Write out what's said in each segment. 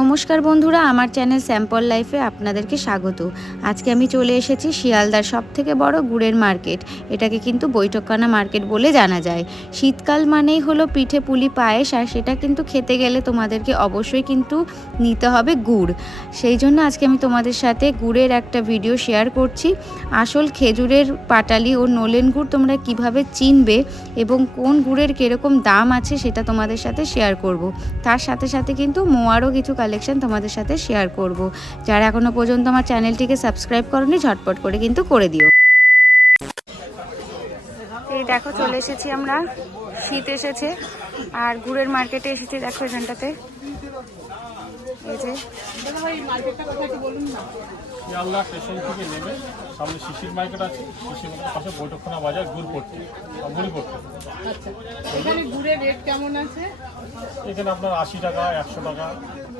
নমস্কার বন্ধুরা, আমার চ্যানেল স্যাম্পল লাইফে আপনাদেরকে স্বাগত। আজকে আমি চলে এসেছি শিয়ালদার সবথেকে বড় গুড়ের মার্কেট। এটাকে কিন্তু বৈঠকখানা মার্কেট বলে জানা যায়। শীতকাল মানেই হলো পিঠে পুলি পায়েস, আর সেটা কিন্তু খেতে গেলে তোমাদেরকে অবশ্যই কিন্তু নিতে হবে গুড়। সেই জন্য আজকে আমি তোমাদের সাথে গুড়ের একটা ভিডিও শেয়ার করছি। আসল খেজুরের পাটালি ও নলেন গুড় তোমরা কিভাবে চিনবে এবং কোন গুড়ের কীরকম দাম আছে সেটা তোমাদের সাথে শেয়ার করব। তার সাথে সাথে কিন্তু মোয়ারও কিছু কালেকশন তোমাদের সাথে শেয়ার করব। যারা এখনো পর্যন্ত আমার চ্যানেলটিকে সাবস্ক্রাইব করনি ঝটপট করে কিন্তু করে দিও। এই দেখো চলে এসেছি আমরা, শীত এসেছে আর গুড়ের মার্কেটে এসেছি। দেখো এখানটাতে এই যে শিয়ালদা স্টেশন থেকে নেমে সামনে শিশির মার্কেট আছে, শিশির মার্কেটের পাশে বৈঠকখানা বাজার গুড় পড়তে গুড়ি পড়তে। আচ্ছা, এখানে গুড়ের রেট কেমন আছে? এখানে আপনার 80 টাকা, 100 টাকা,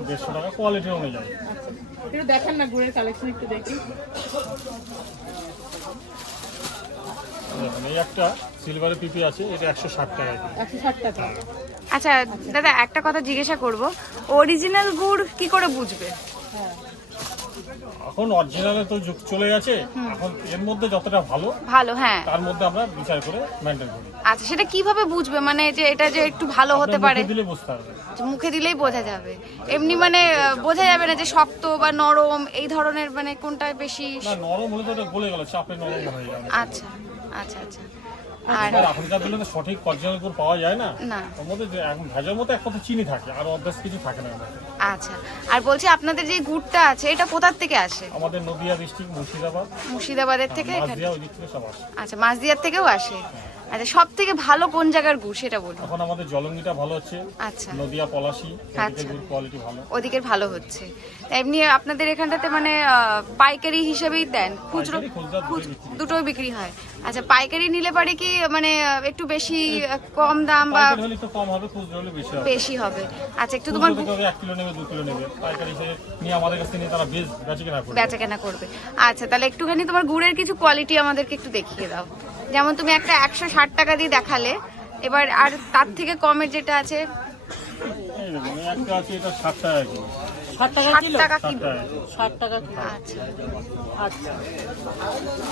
150 টাকা কোয়ালিটি অনুযায়ী। আচ্ছা, একটু দেখান না গুড়ের কালেকশন একটু দেখি। দেখুন, এই একটা সিলভারের পিপি আছে, এটা 160 টাকা। 160 টাকা। আচ্ছা দাদা, একটা কথা জিজ্ঞাসা করব, অরিজিনাল গুড় কি করে বুঝবে? হ্যাঁ, এখন অরিজিনালে তো যুগ চলে গেছে, এখন এর মধ্যে যতটা ভালো ভালো, হ্যাঁ, তার মধ্যে আমরা বিচার করে মেনটেন করি। আচ্ছা সেটা কিভাবে বুঝবে, মানে যে এটা যে একটু ভালো হতে পারে? দিলে বুঝতে পারবে, মুখে দিলেই বোঝা যাবে। এমনি মানে বোঝা যাবে না যে শক্ত বা নরম এই ধরনের, মানে কোনটা বেশি? না, নরম হলে তো এটা গলে গেল, চাপে নরম হয়ে যাবে। আচ্ছা আচ্ছা আচ্ছা। আর আর এখনকার দিনে তো সঠিক অরিজিনাল গুড় পাওয়া যায় না। না, ওর মধ্যে যে এখন ভাজার মতো এক কথা চিনি থাকে, আর অভ্যাস কিছু থাকে না আমাদের। আচ্ছা। আর বলছি আপনাদের যে গুড়টা আছে এটা কোথা থেকে আসে? আমাদের নদিয়া ডিস্ট্রিক্ট মুর্শিদাবাদ, মুর্শিদাবাদের থেকে এখানে? মাঝদিয়া ওই দিক থেকে সব আসে। আচ্ছা, মাঝদিয়ার থেকেও আসে। আচ্ছা, সব থেকে ভালো কোন জায়গার গুড় সেটা বলুন। এখন আমাদের জলঙ্গিটা ভালো হচ্ছে, আচ্ছা, নদিয়া পলাশি, আচ্ছা। গুড় কোয়ালিটি ভালো। ওদিকের ভালো হচ্ছে। তা এমনি আপনাদের এখানটাতে মানে পাইকারি হিসেবেই দেন, খুচরো পাইকারি, খুচরা দুটোই বিক্রি। দুটোই বিক্রি হয়? আচ্ছা, পাইকারি নিলে পারে কি মানে একটু বেশি কম দাম বা পাইকারি হলে একটু কম হবে, খুচরা হলে বেশি হবে। বেশি হবে? আচ্ছা, একটু তোমার খুচরা থেকে 1 কিলো নেবে, 2 কিলো নেবে, পাইকারি হিসেবে নিয়ে আমাদের কাছে নিয়ে তারা বেচে কেনা করবে। বেচা কেনা করবে। আচ্ছা, তাহলে একটুখানি তোমার গুড়ের কিছু কোয়ালিটি আমাদেরকে একটু দেখিয়ে দাও। যেমন তুমি একটা 160 টাকা দিয়ে দেখালে, এবার আর তার থেকে কমের যেটা আছে? এই দেখুন, এই একটা আছে, এটা 60 টাকা কিলো। 60 টাকা 60 কিলো। টাকা 60 কিলো। টাকা কিলো। 60 টাকা কিলো। আচ্ছা, আচ্ছা,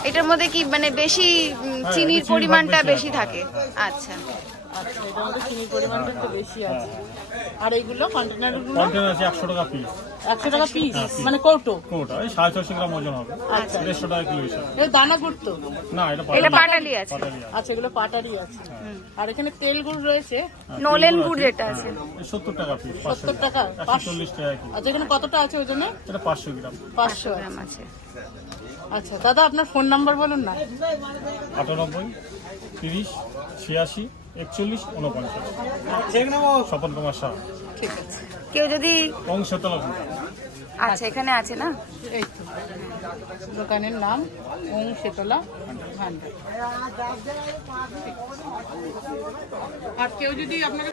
এটার মধ্যে কি মানে বেশি চিনির চিনির পরিমাণটা ভাগ বেশি বেশি থাকে? আচ্ছা আচ্ছা, এটার মধ্যে চিনির পরিমাণটা একটু বেশি আছে। আর এইগুলো কন্টেনারগুলো কন্টেনার আছে 100 টাকা পিস। 100 টাকা পিস, মানে কৌটো? কোটা এই 650 গ্রাম ওজন হবে, আচ্ছা। 150 টাকা কিলো হিসাবে। এটা দানা গুড় তো? না, এটা এটা পাটালি। পাটালি আছে। পাটালি আছে। আচ্ছা, এগুলো পাটারি আছে। আর এখানে তেল গুড় রয়েছে। নলেন গুড় যেটা আছে? এই 70 টাকা পিস, 70 টাকা, 140 টাকা কিলো। আচ্ছা, এখানে কতটা আছে ওজনে? এটা 500 গ্রাম। 500 গ্রাম আছে। আচ্ছা দাদা, আপনার ফোন নাম্বার বলুন না। 98 30 86 41 49। স্বপন কুমার শাহ, ঠিক আছে, কেউ যদি বংশতলা। আচ্ছা এখানে আছে না? এই তো দোকানের নাম ওম শীতলা ভান্ডার। আর কেউ যদি আপনাকে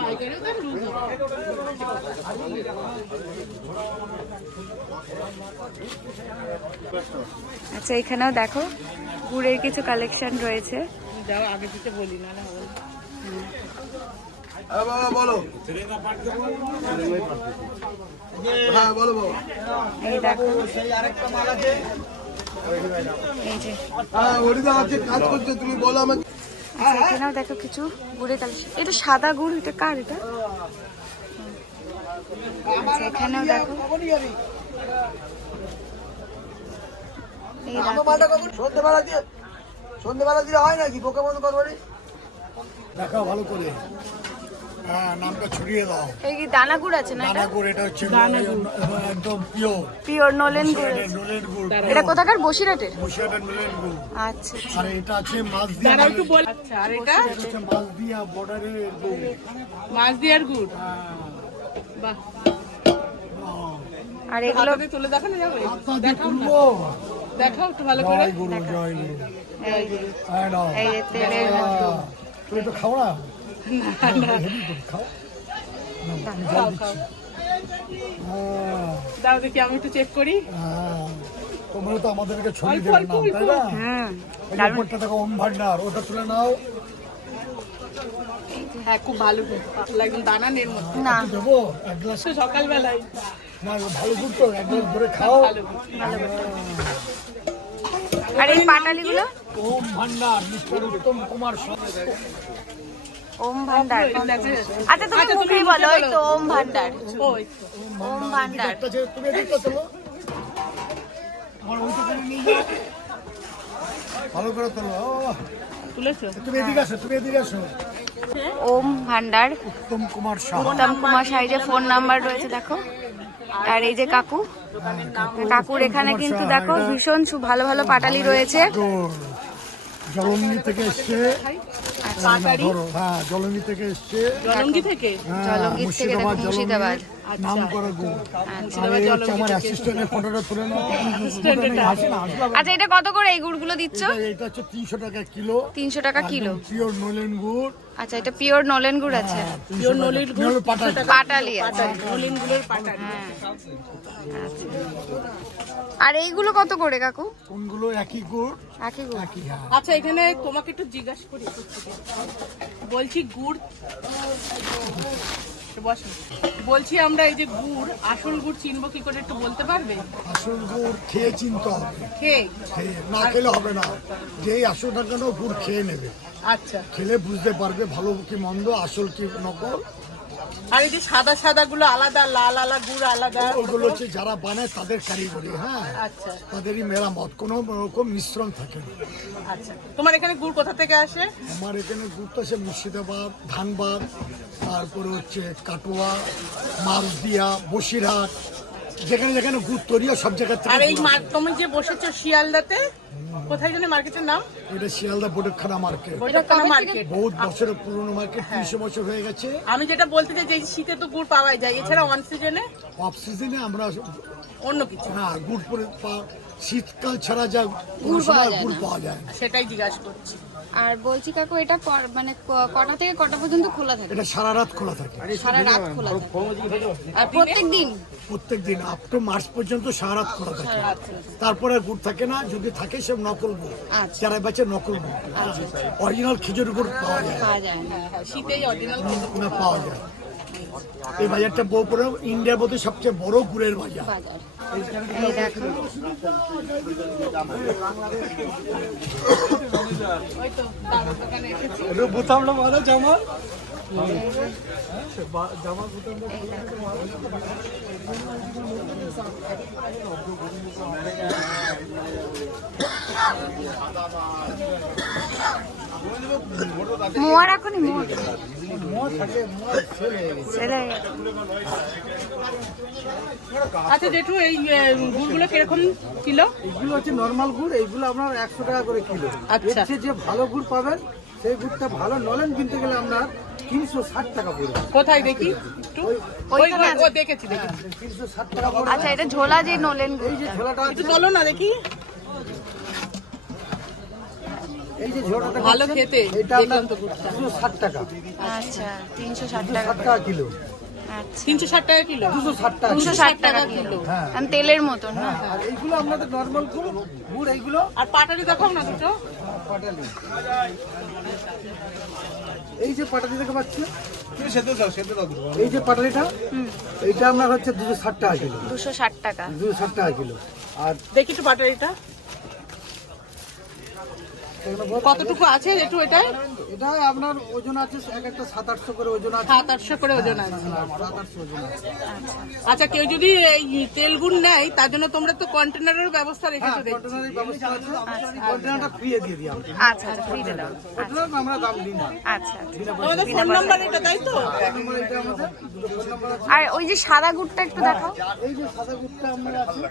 পাইকারিও দেন, বুঝতে আচ্ছা, এখানেও দেখো গুড়ের কিছু কালেকশন রয়েছে। যাও, আগে দিতে বলি না, হবে না। বাবা বলো। হ্যাঁ বলো বাবা। এই দেখো, এই যে হ্যাঁ ওটা আছে, কাজ করছে, তুমি বলো আমাকে। আচ্ছা, এখানেও দেখো কিছু গুড়ের কালেকশন। এটা সাদা গুড়, এটা কার এটা? আচ্ছা, এখানেও দেখো এই দেখো। সন্ধ্যেবেলা দিয়ে হয় নাকি বোকা বন্ধ করবো? দেখাও ভালো করে, হ্যাঁ নামটা ছড়িয়ে দাও। এই কি দানা গুড় আছে না এটা? দানা গুড়, এটা হচ্ছে একদম পিওর পিওর নলেন গুড় আছে। নলেন গুড়, এটা কোথাকার? বসিরহাটের? বসিরহাটের নলেন গুড়। আচ্ছা আর এটা আছে মাছ দিয়া, দাঁড়াও একটু বল। আচ্ছা, আর এটা হচ্ছে মাছ দিয়া বর্ডারের গুড়। মাছ দিয়ার গুড়। বাহ, আর এগুলো হাতে তুলে দেখানো যাবে? আপনাদের দেখাও না, তুলবো। দেখাও একটু ভালো করে। জয় গুরু, জয় গুরু। এই হ্যাঁ নাও, এই তেলের তুমি তো খাও না? হেভি করে খাও। নাও, আমি জল দিচ্ছি। হ্যাঁ, দাও দেখি, আমি একটু চেক করি। হ্যাঁ, তোমরা তো আমাদেরকে ছড়িয়ে অল্প, দেবে অল্প, নাম, অল্প। তাই না? হুম, ওই যে উপরটা দেখো ওম ভান্ডার, ওটা তুলে নাও। হ্যাঁ খুব ভালো খেতে, পাতলা একদম দানানের মধ্যে। না দেবো এক গ্লাস? সকালবেলায় না ভালো দুধ তো, এক গ্লাস ধরে খাও। ভালো গুড়। আর এই পাটালিগুলো? ওম ভান্ডার মিস্টার উত্তম কুমার সাহা। ওম ভান্ডার। দেখা যাচ্ছে। আচ্ছা তুমি মুখেই বলো, ওই তো ওম ভান্ডার। ওই ওম ভান্ডার। একটা যে তুমি এদিকটা চলো, আমার ওইটা করে নিয়ে যাও, ভালো করে তোলো। ও, তুলেছো? তুমি এদিকে আসো, তুমি এদিকে আসো। ওম ভান্ডার, উত্তম কুমার সাহা। উত্তম কুমার সাহার ফোন নাম্বার রয়েছে দেখো। আর এই যে কাকু, কাকুর এখানে কিন্তু দেখো ভীষণ ভালো ভালো পাটালি রয়েছে। জলঙ্গি থেকে এসছে, ধরো হ্যাঁ জলঙ্গি থেকে এসছে, জলঙ্গি থেকে? জলঙ্গির থেকে দেখো মুর্শিদাবাদ। নাম করা গো। আর এই হচ্ছে আমার অ্যাসিস্ট্যান্টের ফটোটা তুলে নাও। হাসি না, হাসি না। আচ্ছা এটা কত করে এই গুড়গুলো দিচ্ছ? এটা হচ্ছে 300 টাকা কিলো। 300 টাকা কিলো। পিওর নলেন গুড়। আচ্ছা এটা পিওর নলেন গুড় আছে। পিওর নলির গুড়, পাটালি আছে। নলিন গুড়ের পাটালি। আর এইগুলো কত করে কাকু? কোনগুলো একই গুড়? একই গুড়। একই, হ্যাঁ। আচ্ছা এখানে তোমাকে একটু জিজ্ঞাসা করি, বলছি গুড় বসো, বলছি আমরা এই যে গুড়, আসল গুড় চিনবো কি করে একটু বলতে পারবে? আসল গুড় খেয়ে চিনতে হবে, খেয়ে? খেয়ে না খেলে হবে না। যেই আসল না কেন গুড় খেয়ে নেবে, আচ্ছা। খেলে বুঝতে পারবে ভালো কি মন্দ, আসল কি নকল। আর এই যে সাদা সাদা গুলো আলাদা, লাল আলা গুড় আলাদা? ওগুলো হচ্ছে যারা বানায় তাদের কারিগরি, হ্যাঁ আচ্ছা তাদেরই মেরামত, কোনো রকম মিশ্রণ থাকে না। আচ্ছা। তোমার এখানে গুড় কোথা থেকে আসে? আমার এখানে গুড়টা আছে মুর্শিদাবাদ, ধানবাদ, তারপরে হচ্ছে কাটোয়া, মালদিয়া, বসিরহাট, যেখানে যেখানে গুড় তৈরি হয় সব জায়গা থেকে আর এই গুড় আসে। তুমি যে বসেছো শিয়ালদাতে, কোথায় জানি মার্কেটের নাম? এটা শিয়ালদা বৈঠকখানা মার্কেট, বৈঠকখানা মার্কেট। বহুত বছরের পুরনো মার্কেট, 300 বছর হয়ে গেছে। আমি যেটা বলতে চাই যে এই শীতে তো গুড় পাওয়াই যায়, এছাড়া অন সিজনে অফ সিজনে আমরা অন্য কিছু? হ্যাঁ গুড় পরে শীতকাল ছাড়া যা কোনো সময় গুড় পাওয়া যায় না। সেটাই জিজ্ঞাসা করছি। আর বলছি কাকু এটা মানে কটা থেকে কটা পর্যন্ত খোলা থাকে? এটা সারা রাত খোলা থাকে, সারা রাত খোলা থাকে। আর প্রত্যেক দিন? প্রত্যেক দিন আপ টু মার্চ পর্যন্ত সারা রাত খোলা থাকে। তারপরে গুড় থাকে না, যদি থাকে সব নকল গুড়, আচ্ছা। যারা বেচে নকল গুড়। অরিজিনাল খেজুর গুড় পাওয়া যায় পাওয়া যায় না। শীতেই অরিজিনাল না, পাওয়া যায়। এই বাজারটা বউপুরে ইন্ডিয়ার মধ্যে সবচেয়ে বড় গুড়ের বাজার। বাজার এই দেখো। ওই তো দাদার দোকানে এসেছি। মোয়া রাখুনি? মোয়া ছেলে আচ্ছা জেঠু এই গুড়গুলো কিরকম কিলো? এগুলো হচ্ছে নর্মাল গুড়, এইগুলো আপনার 100 টাকা করে কিলো। আচ্ছা। এর চেয়ে যে ভালো গুড় পাবেন, সেই গুড়টা ভালো নলেন কিনতে গেলে আপনার 360 টাকা পড়বে। কোথায় দেখি একটু? ওইখানে আছে। ও দেখেছি দেখেছি। 360 টাকা পড়বে। আচ্ছা এটা ঝোলা যে নলেন গুড়। এই যে ঝোলাটা একটু আছে, চলো না দেখি। এই যে ঝোলাটা ভালো খেতে, এটা আপনার দেখলাম তো গুড়টা। 360 টাকা, আচ্ছা 360 টাকা 360 টাকা কিলো, আচ্ছা 360 টাকা কিলো? 260 টাকা। 260 টাকা কিলো। আমি তেলের মতন না? আর এইগুলো আপনাদের নর্মাল গুড়, গুড় এইগুলো আর পাটালি দেখাও না দুটো। পাটালি। এই যে পাটালি দেখে পাচ্ছি, এই যে পাটালিটা, এইটা আপনার হচ্ছে 260 টাকা কিলো, 260 টাকা। 260 টাকা কিলো। আর দেখি একটু পাটালিটা কতটুকু আছে একটু এটাই? এটা আপনার ওজন আছে এক একটা 700-800 করে ওজন আছে। 700-800 করে ওজন আছে। 700-800 ওজন আছে। আচ্ছা কেউ যদি এই তেল গুড় নেয় তার জন্য তোমরা তো কন্টেনারের ব্যবস্থা রেখেছো দেখছি। কন্টেনারের ব্যবস্থা আছে, কন্টেনারটা ফ্রি দিয়ে দিই আমরা। আচ্ছা আচ্ছা ফ্রি দাও। কন্টেনার আমরা দাম দিই না। আচ্ছা আচ্ছা। আমাদের ফোন নাম্বার এটা তাই তো? নম্বর এটা আমাদের দুটো ফোন নাম্বার আছে। আর ওই যে সাদা গুড়টা একটু দেখাও। এই যে সাদা গুড়টা আমরা আছে,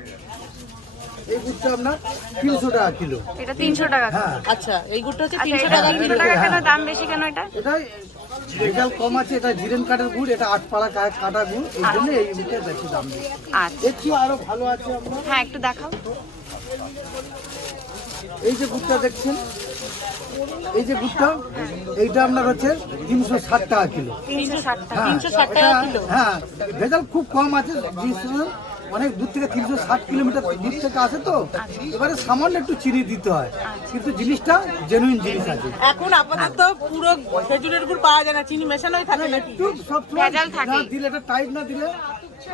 এই গুড়টা আপনার 300 টাকা কিলো। এটা 300 টাকা। হ্যাঁ, আচ্ছা এই গুড়টা হচ্ছে আচ্ছা 300 এটা টাকা 300 কিলো। টাকা কেন, দাম বেশি কেন এটা? এটা রেজাল্ট কম আছে, এটা জিরেন কাঠের গুড়, এটা আটপাড়া কাটা গুড়, এই জন্য এই গুড়টা বেশি দাম দিই। আচ্ছা এর চেয়ে আরো ভালো আছে আপনার, হ্যাঁ একটু দেখাও। এই যে গুড়টা দেখছেন, এই যে গুড়টা, এইটা আপনার হচ্ছে 360 টাকা কিলো। 360 টাকা। হ্যাঁ, 360 টাকা এটা- কিলো। হ্যাঁ, ভেজাল খুব কম আছে, অনেক দূর থেকে 360 কিলোমিটার দূর থেকে আসে তো, এবারে সামান্য একটু চিনি দিতে হয়, কিন্তু জিনিসটা জেনুইন জিনিস আছে। এখন আপাতত পুরো খেজুরের গুড় পাওয়া যায় না, চিনি মেশানোই থাকে নাকি? একটু সব ভেজাল থাকে। না দিলে, এটা টাইট না দিলে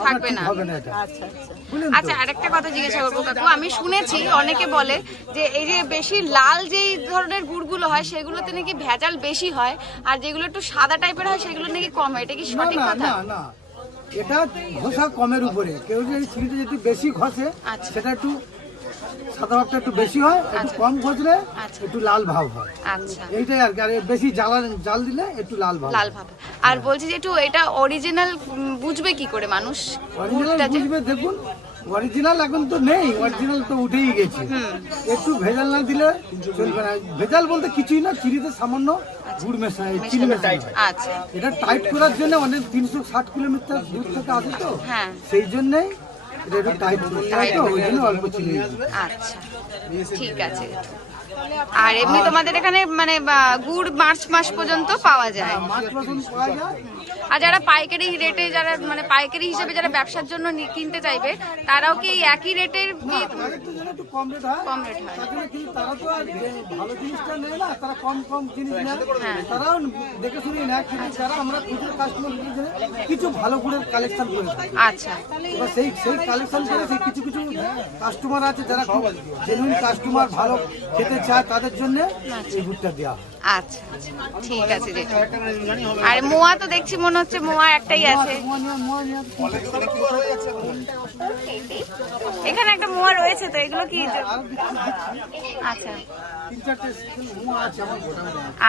থাকবে না। হবে না এটা, আচ্ছা আচ্ছা। বুঝলেন তো? আচ্ছা, আরেকটা কথা জিজ্ঞাসা করবো কাকু, আমি শুনেছি অনেকে বলে যে এই যে বেশি লাল যেই ধরনের গুড়গুলো হয় সেগুলোতে নাকি ভেজাল বেশি হয়, আর যেগুলো একটু সাদা টাইপের হয় সেগুলো নাকি কম হয়, এটা কি না সঠিক না কথা? না না, এটা ঘষা কমের উপরে। কেউ যদি চিনিটা যদি বেশি ঘষে আচ্ছা। সেটা একটু সাদা ভাবটা একটু বেশি হয়, একটু কম ঘষলে আচ্ছা। একটু লাল ভাব হয়, আচ্ছা, এইটাই আর কি। আর বেশি জাল দিলে একটু লাল ভাব। লাল ভাব। আর বলছি যে একটু এটা অরিজিনাল বুঝবে কি করে মানুষ অরিজিনাল গুড়টা যে? বুঝবে, দেখুন অরিজিনাল এখন তো নেই, অরিজিনাল তো উঠেই গেছে। একটু ভেজাল না দিলে চলবে না। ভেজাল বলতে কিছুই না, চিনিতে সামান্য গুড় মেশায়, চিনি মেশায়। আচ্ছা, এটা টাইট করার জন্য অনেক 360 কিলোমিটার দূর থেকে আসে তো, হ্যাঁ। সেই জন্যই এটা একটু টাইট করতে হয়, তো ওই জন্য অল্প চিনি দিই। আচ্ছা, ঠিক আছে। আর এমনি তোমাদের এখানে মানে গুড় মার্চ মাস পর্যন্ত পাওয়া যায়? মাছ রসুন পাওয়া যায়। আর যারা পাইকারি রেটে, যারা মানে পাইকারি হিসেবে যারা ব্যবসার জন্য কিনতে চাইবে, তারাও কি এই একই রেটের তাদের তো যেন একটু কম রেট হয়, কম রেট হয়? তার জন্য কিন্তু তারা তো আর ভালো জিনিসটা নেয় না, তারা কম কম জিনিস নেয়, হ্যাঁ। তারাও দেখে শুনে নেয়। কিন্তু যারা আমরা খুচরো কাস্টমার কিছু ভালো গুড়ের কালেকশন করে থাকি। আচ্ছা, এবার সেই কালেকশন করে সেই কিছু কিছু কাস্টমার আছে যারা খুব জেনুইন কাস্টমার, ভালো খেতে চায়, তাদের জন্য এই গুড়টা দেওয়া হয়। আচ্ছা, আচ্ছা, ঠিক আছে জেঠু। আর মোয়া তো দেখছি মনে হচ্ছে মোয়া একটাই আছে। এখানে একটা মোয়া রয়েছে, তো এগুলো কি? আচ্ছা,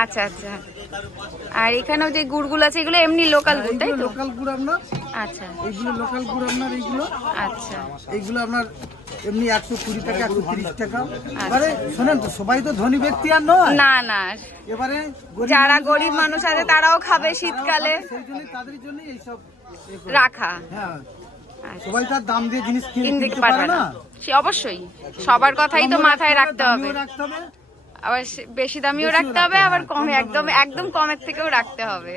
আচ্ছা, আচ্ছা। আর এখানেও যে গুড়গুলো আছে এগুলো এমনি লোকাল গুড়, তাই তো? লোকাল গুড় আপনার, আচ্ছা, এইগুলো লোকাল গুড় আপনার, এইগুলো আচ্ছা, এইগুলো আপনার এমনি 120 টাকা, 130 টাকা। এবারে শোনেন তো, সবাই তো ধনী ব্যক্তি আর নয়। না না, এবারে যারা গরিব মানুষ আছে তারাও খাবে শীতকালে, সেই জন্য তাদের জন্য এইসব রাখা। হ্যাঁ, আচ্ছা। সবাই তার দাম দিয়ে জিনিস কিনতে কিনতে পারবে পারে না, না। সে অবশ্যই সবার কথাই তো মাথায় রাখতে হবে। দামিও রাখতে হবে, আবার বেশি দামিও রাখতে হবে, আবার কম, একদম একদম কমের থেকেও রাখতে হবে।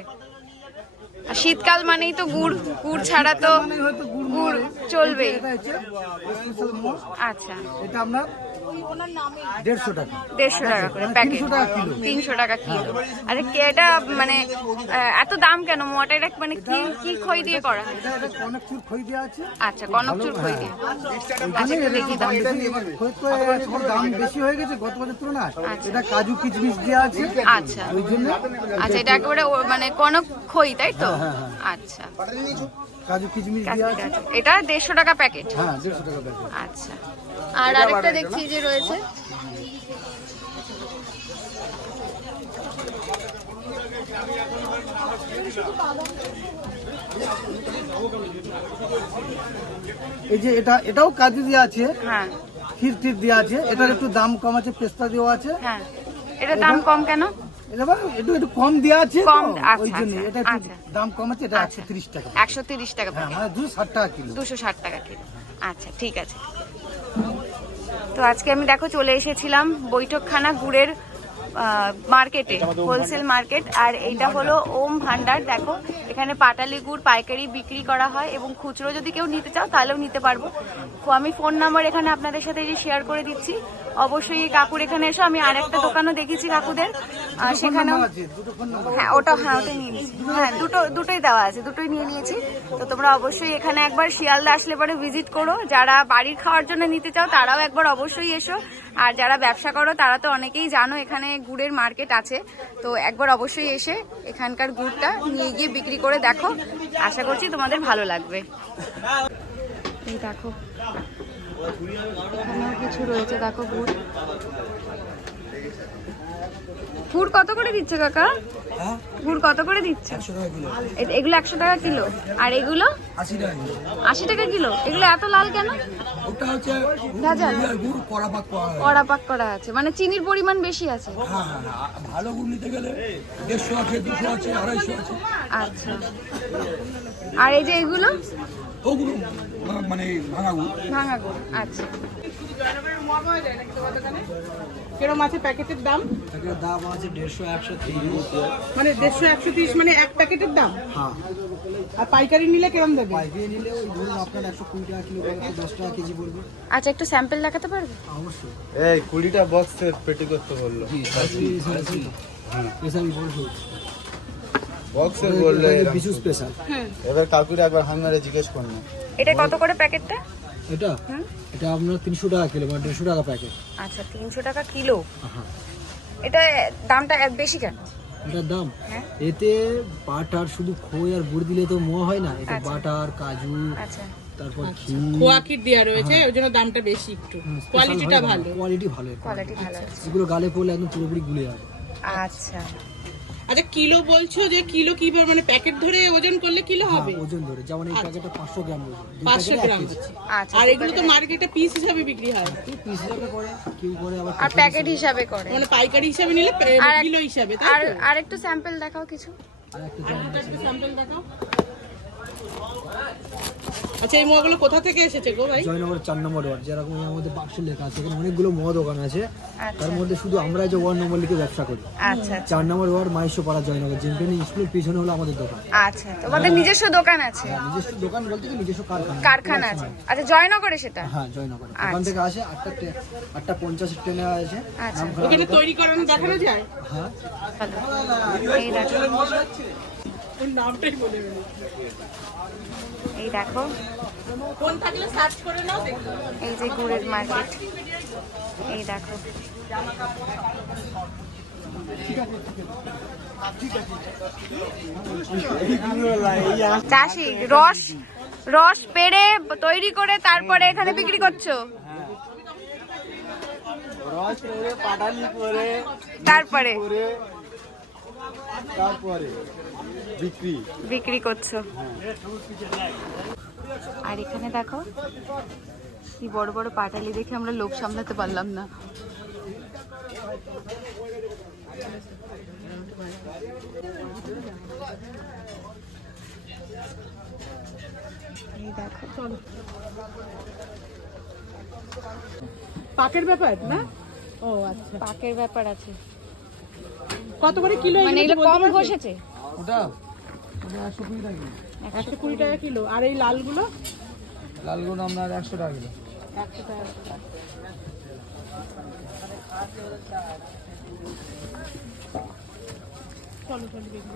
আর শীতকাল মানেই তো গুড়, গুড় ছাড়া তো মানে হয়তো গুড় গুড় মরে। চলবেই। এটা হচ্ছে স্পেশাল মোয়া, আচ্ছা, এটা আপনার 150 টাকা। 150 টাকা করে প্যাকেট, 300 টাকা কিলো। 300 টাকা কিলো। আচ্ছা, এটা মানে এত দাম কেন মোয়াটা? এটা মানে কি কি খই দিয়ে করা হয়? এটা অনেক চুর খই দেওয়া আছে। আচ্ছা, কনকচুর খই দিয়ে। আচ্ছা, একটু দেখি দাম। খই তো এখন দাম বেশি হয়ে গেছে গত বছর তুলনায়। এটা কাজু কিচমিচ দেওয়া আছে, আচ্ছা, ওই জন্য আচ্ছা, এটা একেবারে মানে কনক খই, তাই তো? আচ্ছা, কাজু কিচমিচ দেওয়া আছে। এটা 150 টাকা প্যাকেট। হ্যাঁ, 150 টাকা প্যাকেট। আচ্ছা, আর আরেকটা দেখছি যে রয়েছে, এই যে এটাও কাজু দেওয়া আছে, হ্যাঁ ক্ষীর টির দেওয়া আছে। এটার একটু দাম কম আছে, পেস্তা দেওয়া আছে। হ্যাঁ, এটার দাম কম কেন? এবার একটু কম দেওয়া আছে তো, কম, আচ্ছা, ওই জন্য আচ্ছা, এটা একটু আচ্ছা। দাম কম আছে। এটা 130 টাকা। 130 টাকা হ্যাঁ, প্যাকেট, মানে 260 টাকা কিলো। 260 টাকা কিলো। আচ্ছা, ঠিক আছে। তো আজকে আমি দেখো চলে এসেছিলাম বৈঠকখানা গুড়ের মার্কেটে, হোলসেল মার্কেট। আর এইটা হলো ওম ভান্ডার। দেখো এখানে পাটালি গুড় পাইকারি বিক্রি করা হয়, এবং খুচরো যদি কেউ নিতে চাও তাহলেও নিতে পারবো। তো আমি ফোন নাম্বার এখানে আপনাদের সাথে যে শেয়ার করে দিচ্ছি, অবশ্যই এই কাকুর এখানে এসো। আমি আরেকটা দোকানও দেখেছি কাকুদের, সেখানেও। আছে দুটো ফোন নাম্বার। হ্যাঁ, ওটাই নিয়ে নিয়েছি। হ্যাঁ, দুটোই দেওয়া আছে, দুটোই নিয়ে নিয়েছি। তো তোমরা অবশ্যই এখানে একবার শিয়ালদা আসলে পরে ভিজিট করো। যারা বাড়ির খাওয়ার জন্য নিতে চাও তারাও একবার অবশ্যই এসো। আর যারা ব্যবসা করো তারা তো অনেকেই জানো এখানে গুড়ের মার্কেট আছে, তো একবার অবশ্যই এসে এখানকার গুড়টা নিয়ে গিয়ে বিক্রি করে দেখো। আশা করছি তোমাদের ভালো লাগবে। এই দেখো এখানেও কিছু রয়েছে, দেখো গুড়। গুড় কত করে দিচ্ছে কাকা? গুড় কত করে দিচ্ছে? এগুলো 100 টাকা কিলো। আর এগুলো 80 টাকা কিলো। 80 টাকা কিলো। এগুলো এত লাল কেন? ওটা হচ্ছে ভেজাল? গুড় কড়া পাক করা হয়। কড়া পাক করা আছে, মানে চিনির পরিমাণ বেশি আছে। হ্যাঁ হ্যাঁ হ্যাঁ, ভালো গুড় নিতে গেলে 150 আছে, 200 আছে, 250 আছে। আচ্ছা, আর এই যে এগুলো ওগুলো মানে ভাঙা গুড়। ভাঙা গুড়। আচ্ছা, কিরম আছে প্যাকেটের দাম? এটার দাম আছে 150, 130। মানে 150, 130 মানে এক প্যাকেটের দাম? হ্যাঁ, আর পাইকারি নিলে কিরম দেবে? পাইকারি নিলে ওই ধরুন আপনার 120 টাকা কিলো পড়বে, 10 টাকা কেজি পড়বে। আচ্ছা, একটু স্যাম্পল দেখাতে পারবে? অবশ্যই। এই 20টা বক্সের পেটি করতে বললো। স্পেশাল বলছো বক্সের বললে বিশু স্পেশাল। এবার কাকুরে একবার হাঙ্গারে জিজ্ঞেস করুন। এটা কত করে প্যাকেটটা? এটা এটা আপনার 300 টাকা কিলো, মানে 150 টাকা প্যাকেট। আচ্ছা, 300 টাকা কিলো। হ্যাঁ, এটা দামটা বেশি কেন? এটার দাম হ্যাঁ। এতে বাটার শুধু খই আর গুড় দিলে তো মোয়া হয় না, এটা আচ্ছা। বাটার, কাজু, আচ্ছা, তারপর ঘি, খোয়া ক্ষীর দেওয়া রয়েছে, ওই জন্য দামটা বেশি একটু। কোয়ালিটিটা ভালো। কোয়ালিটি ভালো এর। কোয়ালিটি ভালো আছে। এগুলো গালে পড়লে একদম পুরোপুরি গুলে যাবে। আচ্ছা, আচ্ছা কিলো বলছো যে কিলো কি মানে প্যাকেট ধরে ওজন করলে কিলো হবে? হ্যাঁ, ওজন ধরে, যেমন এই প্যাকেটটা 500 গ্রাম ওজন, 500 গ্রাম হচ্ছে। আচ্ছা। আর এগুলো তো মার্কেটে পিস হিসাবে বিক্রি হয়, পিস হিসাবে করে, কেউ করে আবার আর প্যাকেট হিসাবে করে। মানে পাইকারি হিসাবে নিলে আর- কিলো হিসাবে, আর তাই তো? আর একটু স্যাম্পল দেখাও কিছু। আর একটা আর দুটো একটু স্যাম্পল দেখাও। আচ্ছা, এই মোয়াগুলো কোথা থেকে এসেছে গো ভাই? জয়নগর 4 নম্বর ওয়ার্ড, যেরকম আমাদের বাক্সে লেখা আছে, এখানে অনেকগুলো মদ দোকান আছে, আচ্ছা। তার মধ্যে শুধু আমরা যে ওয়ার্ড নম্বর লিখে ব্যবসা করি। আচ্ছা 4 নম্বর ওয়ার্ড মাইশোপাড়া জয়নগর, জিমখানি স্কুলের পিছনে হলো আমাদের দোকান। আচ্ছা, তোমাদের নিজস্ব দোকান আছে? নিজস্ব দোকান বলতে কি নিজস্ব কারখানা। কারখানা আছে? আচ্ছা, জয়নগরে সেটা? হ্যাঁ, জয়নগর। ওখান থেকে আসে 8:50 ট্রেনে আসে। আচ্ছা। নামখানা ওখানে তৈরি করানো দেখানো যায়? হ্যাঁ, এই দেখো, ওর নামটাই বলে দেবে। এই দেখো, ফোন থাকলে সার্চ করে নাও, দেখো। এই যে গুড়ের মার্কেট, এই দেখো। চাষি রস রস পেড়ে তৈরি করে তারপরে এখানে বিক্রি করছো? রস করে পাটালি করে তারপরে তারপরে বিক্রি। বিক্রি করছো। আর এখানে দেখো কি বড় বড় পাটালি, দেখে আমরা লোক সামলাতে পারলাম না। এই দেখো, পাকের ব্যাপার না? ও আচ্ছা, পাকের ব্যাপার আছে। কত করে কিলো? মানে এগুলো কম বসেছে? ওটা 120 টাকা কিলো। 120 টাকা কিলো। আর এই লালগুলো? লালগুলো আপনার 100 টাকা কিলো। 100 টাকা। চলো চলো দেখি।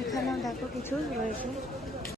এখানেও দেখো কিছু রয়েছে।